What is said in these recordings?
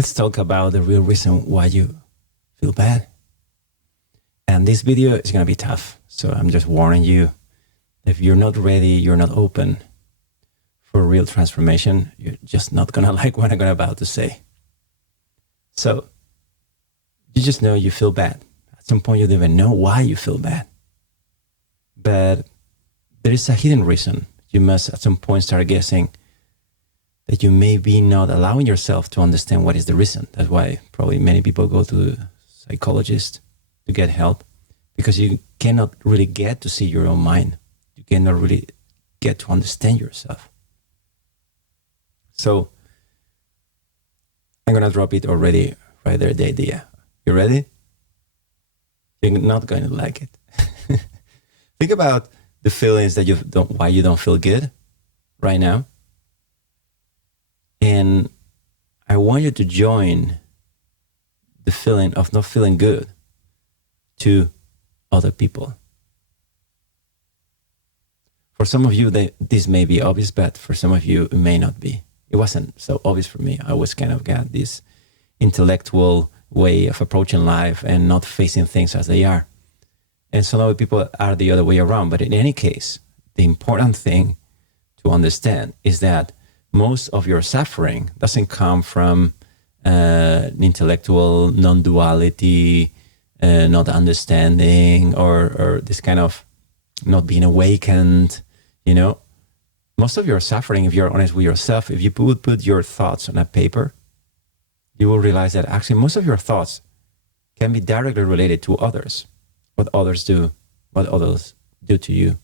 Let's talk about the real reason why you feel bad. And this video is going to be tough. So I'm just warning you, if you're not ready, you're not open for real transformation, you're just not going to like what I'm about to say. So you just know you feel bad. At some point, you don't even know why you feel bad. But there is a hidden reason. You must at some point start guessing that you may be not allowing yourself to understand what is the reason. That's why probably many people go to a psychologist to get help, because you cannot really get to see your own mind. You cannot really get to understand yourself. So I'm going to drop it already right there, the idea. You ready? You're not going to like it. Think about the feelings that why you don't feel good right now. And I want you to join the feeling of not feeling good to other people. For some of you, this may be obvious, but for some of you, it may not be. It wasn't so obvious for me. I always kind of got this intellectual way of approaching life and not facing things as they are. And some other people are the other way around. But in any case, the important thing to understand is that most of your suffering doesn't come from intellectual non-duality, not understanding, or this kind of not being awakened. You know, most of your suffering, if you're honest with yourself, if you would put your thoughts on a paper, you will realize that actually most of your thoughts can be directly related to others. What others do, what others do to you,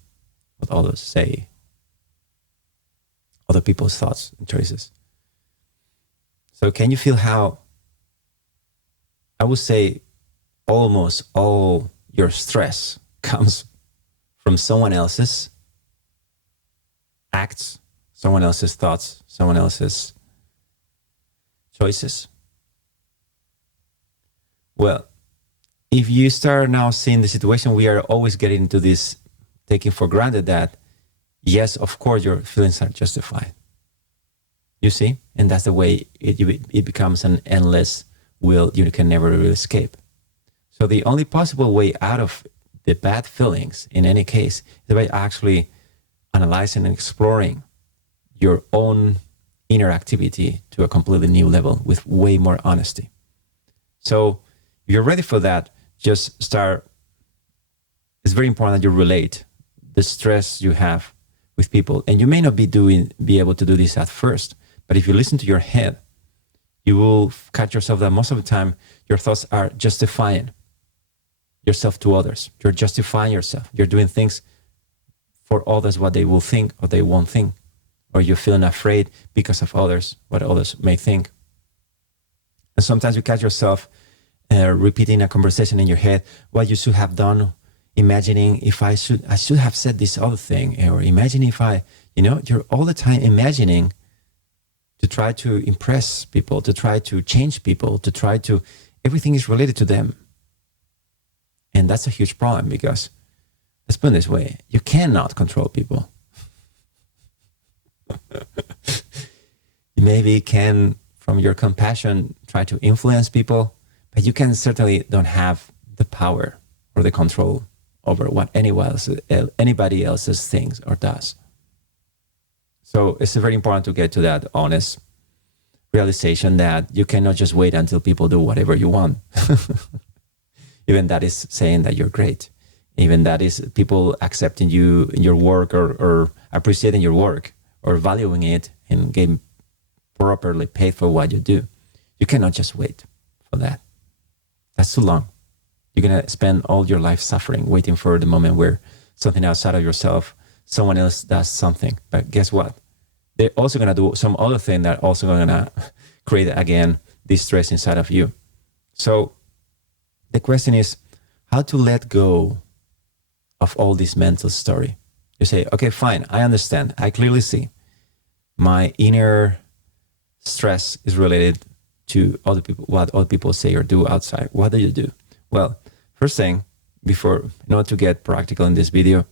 what others say, other people's thoughts and choices. So can you feel how, I would say, almost all your stress comes from someone else's acts, someone else's thoughts, someone else's choices? Well, if you start now seeing the situation, we are always getting into this, taking for granted that, yes, of course, your feelings are justified. You see? And that's the way it becomes an endless wheel you can never really escape. So the only possible way out of the bad feelings, in any case, is by actually analyzing and exploring your own inner activity to a completely new level with way more honesty. So if you're ready for that, just start. It's very important that you relate the stress you have with people. And you may not be able to do this at first, but if you listen to your head, you will catch yourself that most of the time your thoughts are justifying yourself to others. You're justifying yourself. You're doing things for others, what they will think or they won't think. Or you're feeling afraid because of others, what others may think. And sometimes you catch yourself repeating a conversation in your head, what you should have done, imagining if I should have said this other thing, or imagine if you're all the time imagining to try to impress people, to try to change people, everything is related to them. And that's a huge problem because, let's put it this way, you cannot control people. You maybe can, from your compassion, try to influence people, but you can certainly don't have the power or the control over what anybody else's thinks or does. So it's very important to get to that honest realization that you cannot just wait until people do whatever you want. Even that is saying that you're great. Even that is people accepting you in your work or appreciating your work or valuing it and getting properly paid for what you do. You cannot just wait for that. That's too long. You're going to spend all your life suffering, waiting for the moment where something outside of yourself, someone else does something. But guess what? They're also going to do some other thing that also going to create, again, this stress inside of you. So the question is how to let go of all this mental story. You say, okay, fine, I understand. I clearly see my inner stress is related to other people, what other people say or do outside. What do you do? Well, first thing, in order to get practical in this video,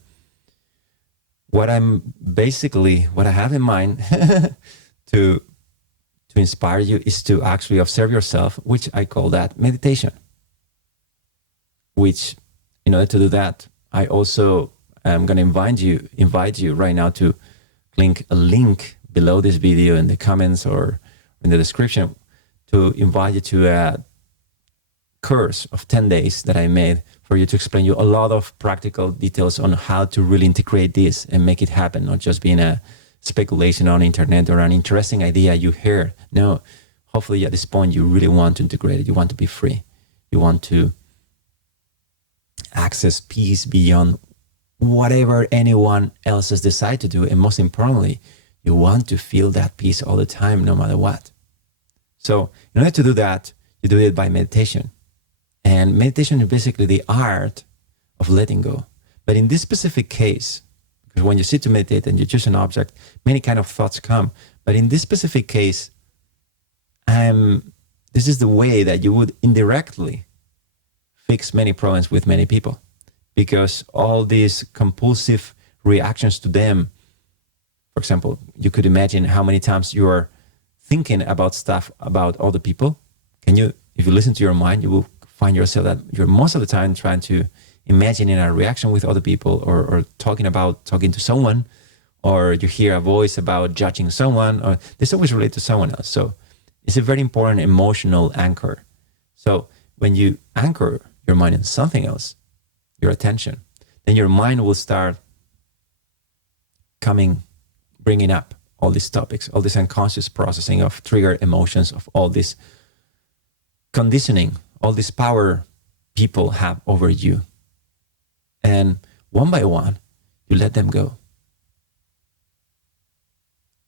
what I have in mind to to inspire you is to actually observe yourself, which I call that meditation. Which, in order to do that, I also am going to invite you right now to click a link below this video in the comments or in the description to invite you to a course of 10 days that I made for you to explain you a lot of practical details on how to really integrate this and make it happen, not just being a speculation on internet or an interesting idea you heard. No, hopefully at this point you really want to integrate it. You want to be free. You want to access peace beyond whatever anyone else has decided to do. And most importantly, you want to feel that peace all the time, no matter what. So in order to do that, you do it by meditation. And meditation is basically the art of letting go. But in this specific case, because when you sit to meditate and you choose an object, many kind of thoughts come. But in this specific case, this is the way that you would indirectly fix many problems with many people. Because all these compulsive reactions to them, for example, you could imagine how many times you are thinking about stuff about other people. If you listen to your mind, you will find yourself that you're most of the time trying to imagine in a reaction with other people or talking to someone, or you hear a voice about judging someone, or this always relates to someone else. So it's a very important emotional anchor. So when you anchor your mind in something else, your attention, then your mind will start bringing up all these topics, all this unconscious processing of trigger emotions, of all this conditioning, all this power people have over you. And one by one, you let them go.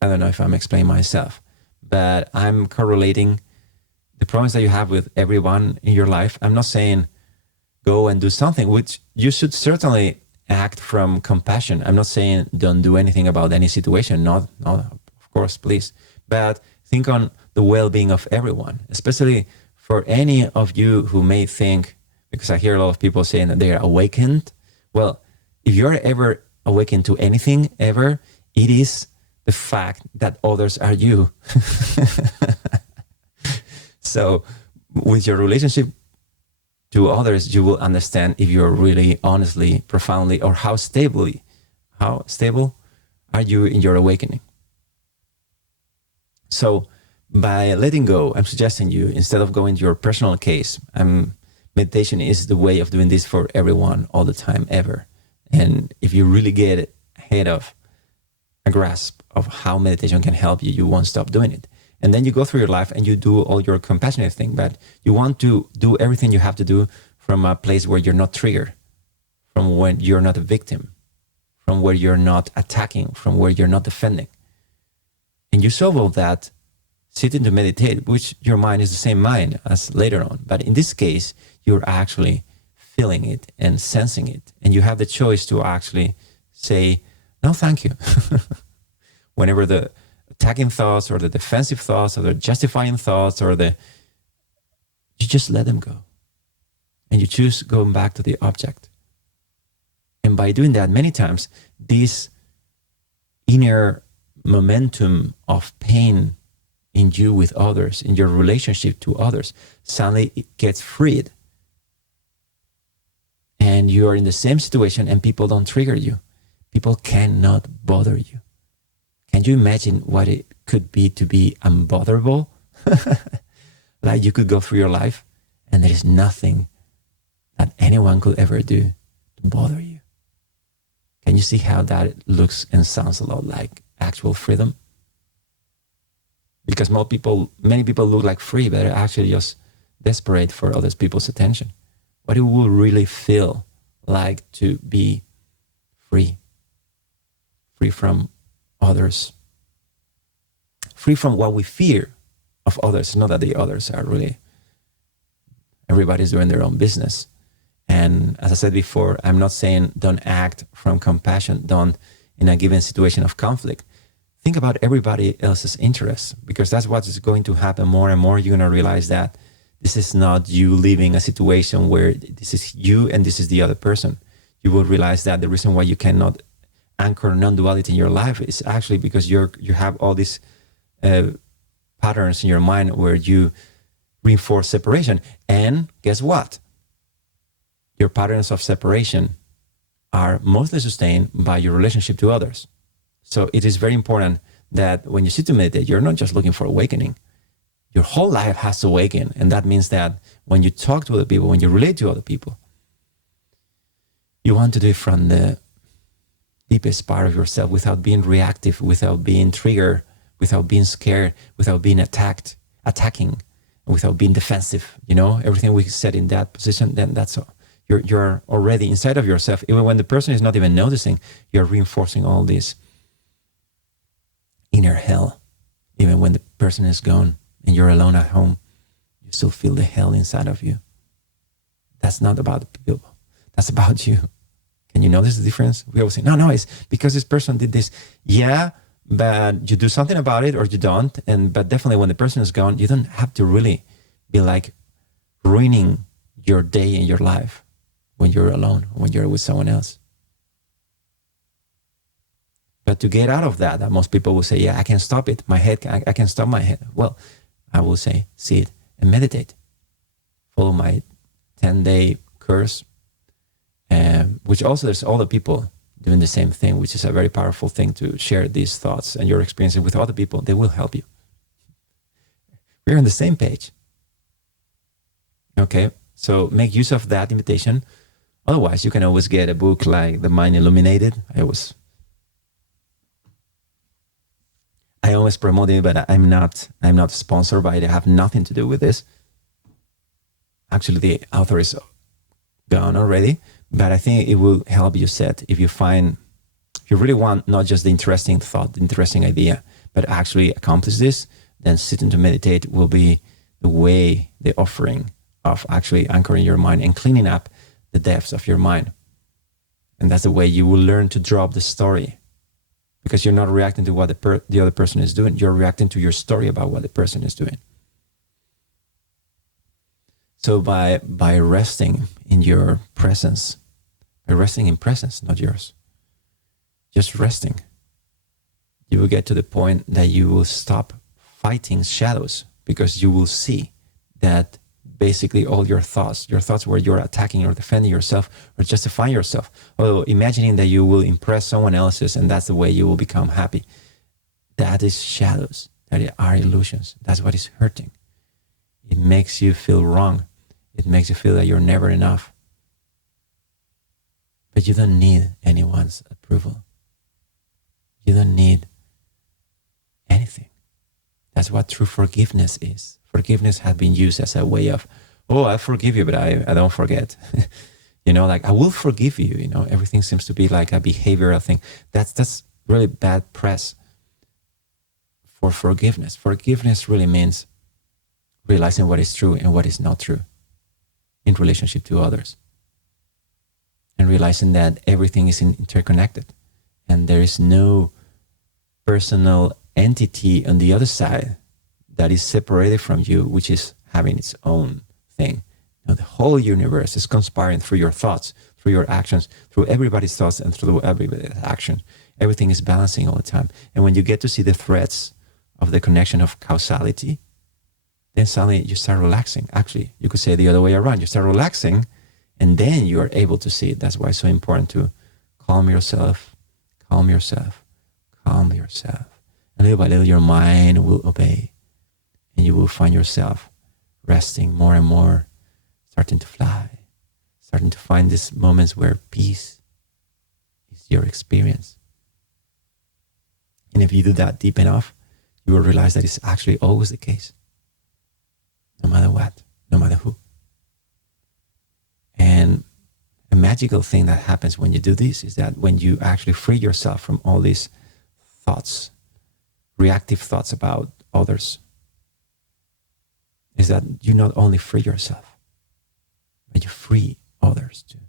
I don't know if I'm explaining myself, but I'm correlating the problems that you have with everyone in your life. I'm not saying go and do something, which you should certainly act from compassion. I'm not saying don't do anything about any situation. No, of course, please. But think on the well-being of everyone, especially for any of you who may think, because I hear a lot of people saying that they are awakened. Well, if you're ever awakened to anything ever, it is the fact that others are you. So with your relationship to others, you will understand if you're really honestly, profoundly, or how stable are you in your awakening. So by letting go, I'm suggesting you, instead of going to your personal case, meditation is the way of doing this for everyone all the time, ever. And if you really get ahead of a grasp of how meditation can help you, you won't stop doing it. And then you go through your life and you do all your compassionate thing, but you want to do everything you have to do from a place where you're not triggered, from when you're not a victim, from where you're not attacking, from where you're not defending. And you solve all that sitting to meditate, which your mind is the same mind as later on. But in this case, you're actually feeling it and sensing it. And you have the choice to actually say, no, thank you. Whenever the attacking thoughts or the defensive thoughts or the justifying thoughts you just let them go. And you choose going back to the object. And by doing that many times, this inner momentum of pain in you with others, in your relationship to others, suddenly it gets freed. And you are in the same situation and people don't trigger you. People cannot bother you. Can you imagine what it could be to be unbotherable? Like you could go through your life and there is nothing that anyone could ever do to bother you. Can you see how that looks and sounds a lot like actual freedom? Because many people look like free, but they're actually just desperate for other people's attention. What it will really feel like to be free from others, free from what we fear of others. Not that the others are really, everybody's doing their own business. And as I said before, I'm not saying don't act from compassion, don't in a given situation of conflict. Think about everybody else's interests, because that's what is going to happen more and more. You're going to realize that this is not you living a situation where this is you and this is the other person. You will realize that the reason why you cannot anchor non-duality in your life is actually because you have all these patterns in your mind where you reinforce separation. And guess what? Your patterns of separation are mostly sustained by your relationship to others. So it is very important that when you sit to meditate, you're not just looking for awakening. Your whole life has to awaken. And that means that when you talk to other people, when you relate to other people, you want to do it from the deepest part of yourself without being reactive, without being triggered, without being scared, without being attacking, without being defensive. Everything we said in that position, then that's all. You're already inside of yourself. Even when the person is not even noticing, you're reinforcing all this inner hell. Even when the person is gone and you're alone at home, you still feel the hell inside of you. That's not about the people. That's about you. Can you notice the difference? We always say, no, it's because this person did this. Yeah, but you do something about it or you don't. But definitely when the person is gone, you don't have to really be like ruining your day and your life when you're alone, when you're with someone else. But to get out of that, most people will say, yeah, I can stop it. I can stop my head. Well, I will say, see it and meditate. Follow my 10-day course, which also there's other people doing the same thing, which is a very powerful thing to share these thoughts and your experiences with other people. They will help you. We're on the same page. Okay, so make use of that invitation. Otherwise, you can always get a book like The Mind Illuminated. I always promote it, but I'm not sponsored by it. I have nothing to do with this. Actually, the author is gone already, but I think it will help you set if you really want not just the interesting thought, the interesting idea, but actually accomplish this, then sitting to meditate will be the offering of actually anchoring your mind and cleaning up the depths of your mind. And that's the way you will learn to drop the story, because you're not reacting to what the other person is doing. You're reacting to your story about what the person is doing. So by resting in your presence, by resting in presence, not yours, just resting, you will get to the point that you will stop fighting shadows, because you will see that basically all your thoughts where you're attacking or defending yourself or justifying yourself, or imagining that you will impress someone else's and that's the way you will become happy. That is shadows. That are illusions. That's what is hurting. It makes you feel wrong. It makes you feel that you're never enough. But you don't need anyone's approval. You don't need anything. That's what true forgiveness is. Forgiveness has been used as a way of, I forgive you, but I don't forget. Like I will forgive you. Everything seems to be like a behavioral thing. That's really bad press for forgiveness. Forgiveness really means realizing what is true and what is not true in relationship to others, and realizing that everything is interconnected and there is no personal entity on the other side that is separated from you, which is having its own thing. The whole universe is conspiring through your thoughts, through your actions, through everybody's thoughts and through everybody's action. Everything is balancing all the time. And when you get to see the threads of the connection of causality, then suddenly you start relaxing. Actually, you could say the other way around. You start relaxing and then you are able to see it. That's why it's so important to calm yourself. And little by little, your mind will obey. And you will find yourself resting more and more, starting to fly, starting to find these moments where peace is your experience. And if you do that deep enough, you will realize that it's actually always the case, no matter what, no matter who. And a magical thing that happens when you do this is that when you actually free yourself from all these thoughts, reactive thoughts about others, is that you not only free yourself, but you free others too.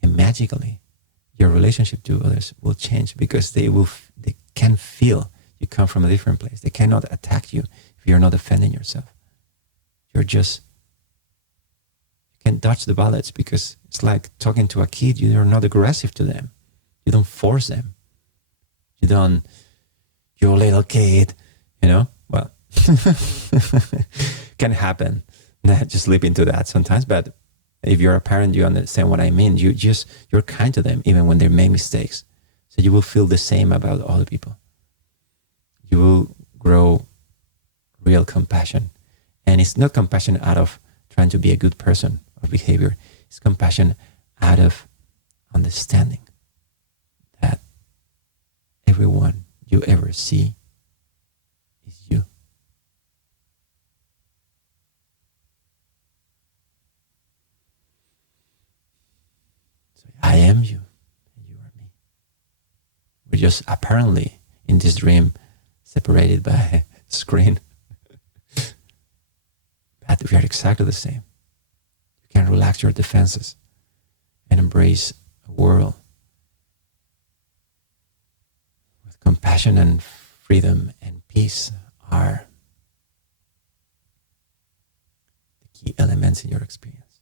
And magically, your relationship to others will change, because they can feel you come from a different place. They cannot attack you if you're not defending yourself. You can dodge the bullets, because it's like talking to a kid. You're not aggressive to them. You don't force them. You're a little kid. you know? Well, can happen. Just slip into that sometimes, but if you're a parent, you understand what I mean. You're kind to them even when they make mistakes. So you will feel the same about other people. You will grow real compassion. And it's not compassion out of trying to be a good person or behavior. It's compassion out of understanding that everyone you ever see is you. So I am you, and you are me. We're just apparently in this dream separated by a screen. But we are exactly the same. You can relax your defenses and embrace a world with compassion and freedom and peace are the key elements in your experience.